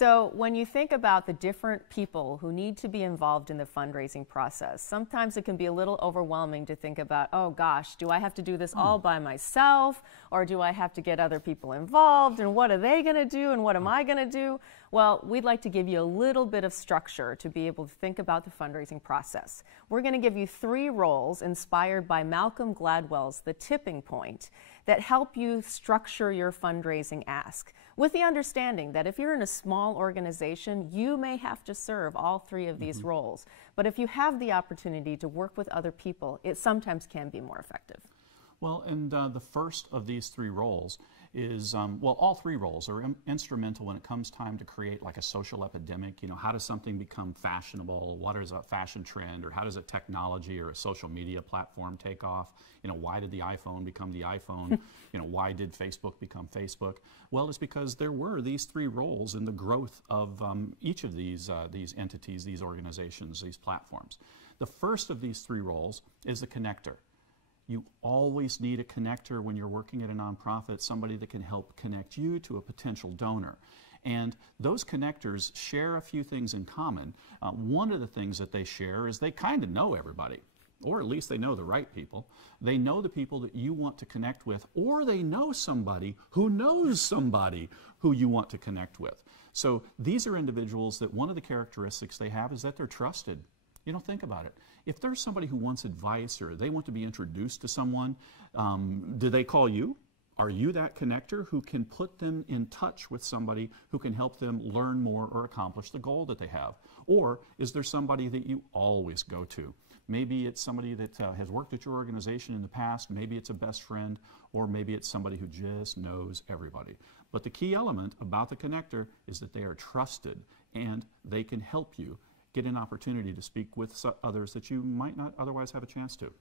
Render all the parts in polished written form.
So when you think about the different people who need to be involved in the fundraising process, sometimes it can be a little overwhelming to think about, oh gosh, do I have to do this all by myself, or do I have to get other people involved, and what are they going to do, and what am I going to do? Well, we'd like to give you a little bit of structure to be able to think about the fundraising process. We're going to give you 3 roles inspired by Malcolm Gladwell's The Tipping Point that help you structure your fundraising ask, with the understanding that if you're in a small organization, you may have to serve all 3 of these roles. But if you have the opportunity to work with other people, it sometimes can be more effective. Well, and the first of these 3 roles is, well, all 3 roles are instrumental when it comes time to create like a social epidemic. You know, how does something become fashionable? What is a fashion trend? Or how does a technology or a social media platform take off? You know, why did the iPhone become the iPhone? You know, why did Facebook become Facebook? Well, it's because there were these 3 roles in the growth of each of these entities, these organizations, these platforms. The first of these 3 roles is the connector. You always need a connector when you're working at a nonprofit, somebody that can help connect you to a potential donor. And those connectors share a few things in common. One of the things that they share is they kind of know everybody, or at least they know the right people. They know the people that you want to connect with, or they know somebody who knows somebody who you want to connect with. So these are individuals that one of the characteristics they have is that they're trusted. You know, think about it. If there's somebody who wants advice or they want to be introduced to someone, do they call you? Are you that connector who can put them in touch with somebody who can help them learn more or accomplish the goal that they have? Or is there somebody that you always go to? Maybe it's somebody that has worked at your organization in the past, maybe it's a best friend, or maybe it's somebody who just knows everybody. But the key element about the connector is that they are trusted and they can help you get an opportunity to speak with others that you might not otherwise have a chance to.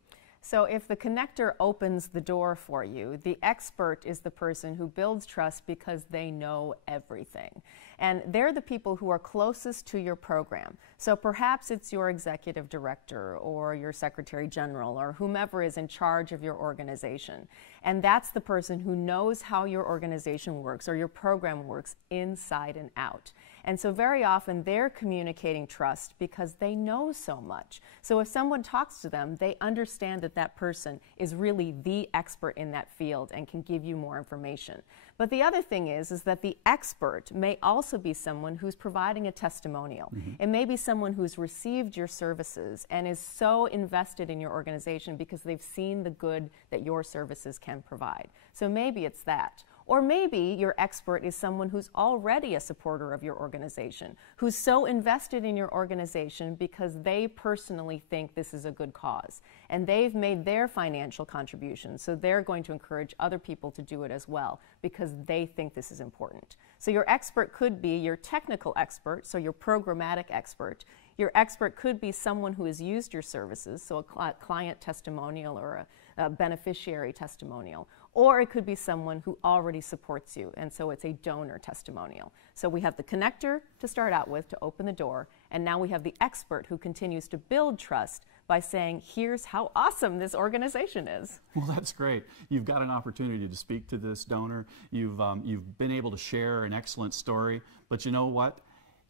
So if the connector opens the door for you, the expert is the person who builds trust because they know everything. And they're the people who are closest to your program. So perhaps it's your executive director or your secretary general or whomever is in charge of your organization. And that's the person who knows how your organization works or your program works inside and out. And so very often they're communicating trust because they know so much. So if someone talks to them, they understand that that person is really the expert in that field and can give you more information. But the other thing is that the expert may also be someone who's providing a testimonial. It may be someone who's received your services and is so invested in your organization because they've seen the good that your services can provide. So maybe it's that. Or maybe your expert is someone who's already a supporter of your organization, who's so invested in your organization because they personally think this is a good cause. And they've made their financial contributions, so they're going to encourage other people to do it as well because they think this is important. So your expert could be your technical expert, so your programmatic expert. Your expert could be someone who has used your services, so a client testimonial or a beneficiary testimonial. Or it could be someone who already supports you, and so it's a donor testimonial. So we have the connector to start out with to open the door, and now we have the expert who continues to build trust by saying, here's how awesome this organization is. Well, that's great. You've got an opportunity to speak to this donor. You've been able to share an excellent story, but you know what?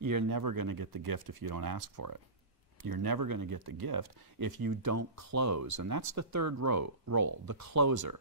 You're never going to get the gift if you don't ask for it. You're never going to get the gift if you don't close. And that's the third role, the closer.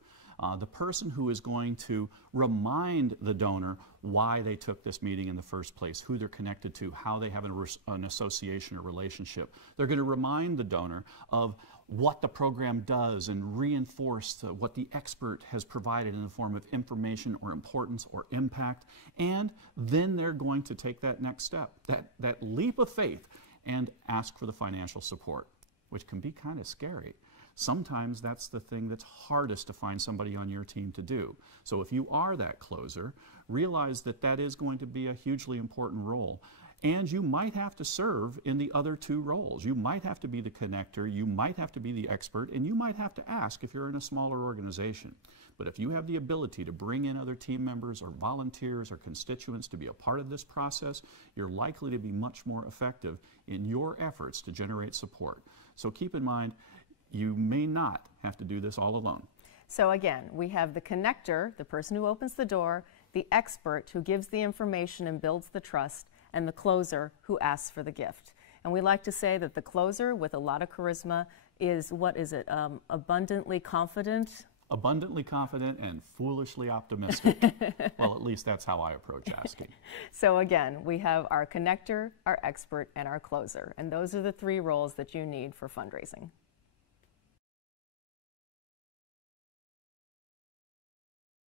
The person who is going to remind the donor why they took this meeting in the first place, who they're connected to, how they have an association or relationship. They're going to remind the donor of what the program does and reinforce what the expert has provided in the form of information or importance or impact. And then they're going to take that next step, that leap of faith, and ask for the financial support, which can be kind of scary. Sometimes that's the thing that's hardest to find somebody on your team to do. So if you are that closer, realize that that is going to be a hugely important role. And you might have to serve in the other 2 roles. You might have to be the connector, you might have to be the expert, and you might have to ask if you're in a smaller organization. But if you have the ability to bring in other team members or volunteers or constituents to be a part of this process, you're likely to be much more effective in your efforts to generate support. So keep in mind, you may not have to do this all alone. So again, we have the connector, the person who opens the door, the expert who gives the information and builds the trust, and the closer who asks for the gift. And we like to say that the closer with a lot of charisma is, what is it, abundantly confident? Abundantly confident and foolishly optimistic. Well, at least that's how I approach asking. So again, we have our connector, our expert, and our closer. And those are the three roles that you need for fundraising.